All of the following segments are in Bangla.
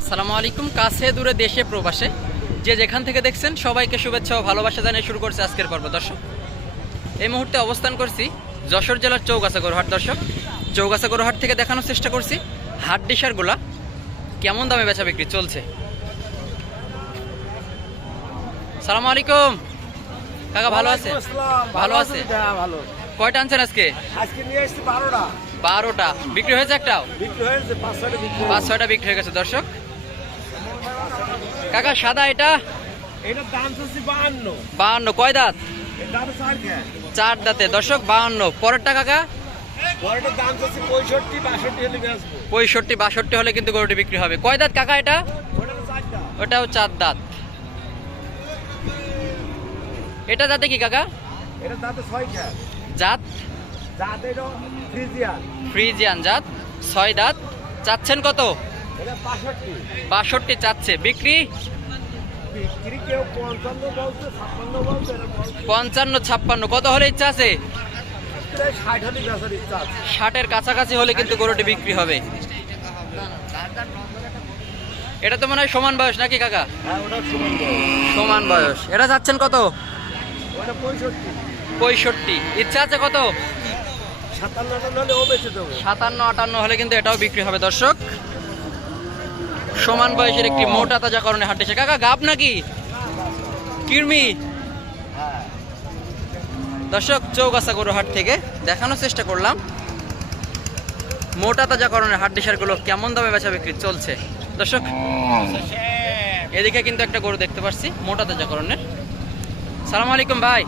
আসসালামু আলাইকুম কাছে দূরে দেশে প্রবাসে। যে যেখান থেকে দেখছেন সবাইকে শুভেচ্ছা ও ভালোবাসা জানিয়ে শুরু করছে আজকের পর্ব। দর্শক এই মুহূর্তে অবস্থান করছি যশোর জেলার চৌগাছা গরুহাট দর্শক চৌগাছা গরুহাট থেকে দেখানোর চেষ্টা করছি হাট ডিসারগুলা কেমন দামে বেচা বিক্রি চলছে? সালাম আলাইকুম। কাকা ভালো আছে? ভালো আছে? হ্যাঁ ভালো। কয়টা আনছেন আজকে? আজকে নিয়ে এসেছি বারোটা। বারোটা। বিক্রি হয়েছে একটাও? বিক্রি হয়েছে। পাঁচ ছয়টা বিক্রি হয়ে গেছে দর্শক। কাকা সাদা এটা? এটার দাম চাচ্ছি বাহান্ন। বাহান্ন কয় দাঁত? চার দাঁতে দর্শক বাহান্ন। পরেরটা কাকা? পঁয়ষট্টি বাষট্টি হলে কিন্তু গরুটি বিক্রি হবে। কয় দাঁত কাকা এটা? ওটাও চার দাঁত। এটা দাঁতে কি কাকা? জাত? ফ্রিজিয়ান জাত। ছয় দাঁত। চাচ্ছেন কত? বাষট্টি চাচ্ছে। বিক্রি? পঞ্চান্ন ছাপ্পান্ন কত হলে ইচ্ছা আছে? ষাটের কাছাকাছি হলে কিন্তু গরুটি বিক্রি হবে। এটা তো মনে হয় সমান বয়স নাকি কাকা? হ্যাঁ সমান বয়স। এটা চাচ্ছেন কত? পঁয়ষট্টি। ইচ্ছা আছে কত? সাতান্ন আটান্ন হলে কিন্তু এটাও বিক্রি হবে। দর্শক সমান বয়সের একটি মোটা তাজা কারণে হাঁটেছে কাকা গাব নাকি? কিরমি? দর্শক চৌগাছা গরু হাট থেকে দেখানোর চেষ্টা করলাম। মোটা তাজা করণের হাট ডিসারগুলো কেমন দামে বেচা বিক্রি চলছে? দর্শক এদিকে কিন্তু একটা গরু দেখতে পাচ্ছি মোটা তাজা করণের। সালাম আলাইকুম ভাই।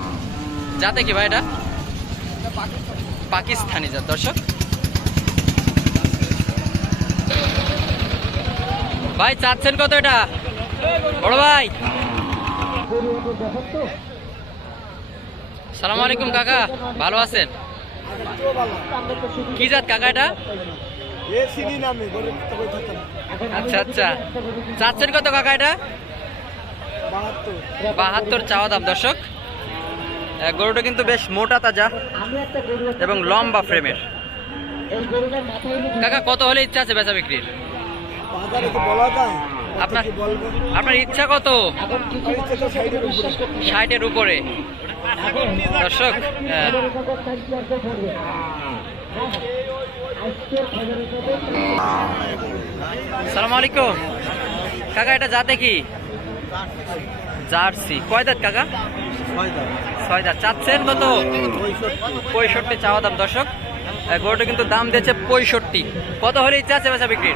যাতে কি ভাই এটা? পাকিস্তানি জাত দর্শক। ভাই, চাচ্ছেন কত এটা? বড় ভাই। সালাম আলাইকুম, কাকা। ভালো আছেন? কি জাত কাকা এটা? আচ্ছা আচ্ছা। চাচ্ছেন কত কাকা এটা? বাহাত্তর, চাওয়া দাম, দর্শক। গরুটা কিন্তু বেশ মোটা তাজা এবং লম্বা ফ্রেমের কাকা, কত হলে ইচ্ছা আছে বেচা বিক্রির? আপনার- আপনার ইচ্ছা কত? সাইডের উপরে? ষাটের উপরে। দর্শক সালাম আলাইকুম। কাকা এটা যাতে কি? জার্সি। কয় দাঁত কাকা? ছয় দাঁত। চাচ্ছেন কত? পঁয়ষট্টি। চাওয়া দাম। দর্শক গরুটা কিন্তু দাম দিয়েছে পঁয়ষট্টি। কত হলে ইচ্ছা আছে বেচা বিক্রির?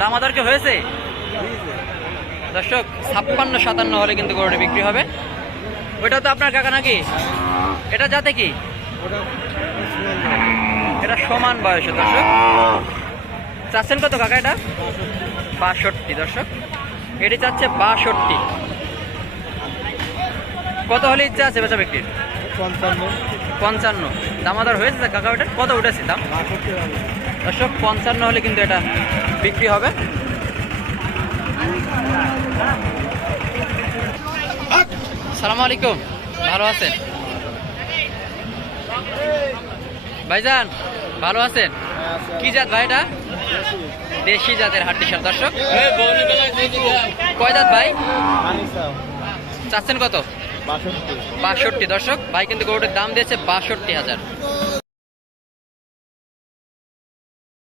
শতাংশ কি হয়েছে? দর্শক ছাপ্পান্ন সাতান্ন হলে কিন্তু গরুটা বিক্রি হবে। ওইটা তো আপনার কাকা নাকি? এটা যাতে কি? এটা সমান বয়সে দর্শক। চাচ্ছেন কত কাকা এটা? বাষট্টি দর্শক। এটি চাচ্ছে বাষট্টি। কত হলে ইচ্ছা আছে বেচা বিক্রির? পঞ্চান্ন। পঞ্চান্ন। দামাদার হয়েছে কাকা ওটার কত উঠেছে দাম? দর্শক, পঞ্চান্ন হলে কিন্তু এটা বিক্রি হবে। সালাম আলাইকুম, ভালো আছেন? ভাইজান, ভালো আছেন? কি জাত ভাই এটা? দেশি জাতের হাড্ডি সার, দর্শক। কয় জাত ভাই? চাচ্ছেন কত? বাষট্টি, দর্শক। ভাই কিন্তু গরুটির দাম দিয়েছে বাষট্টি হাজার।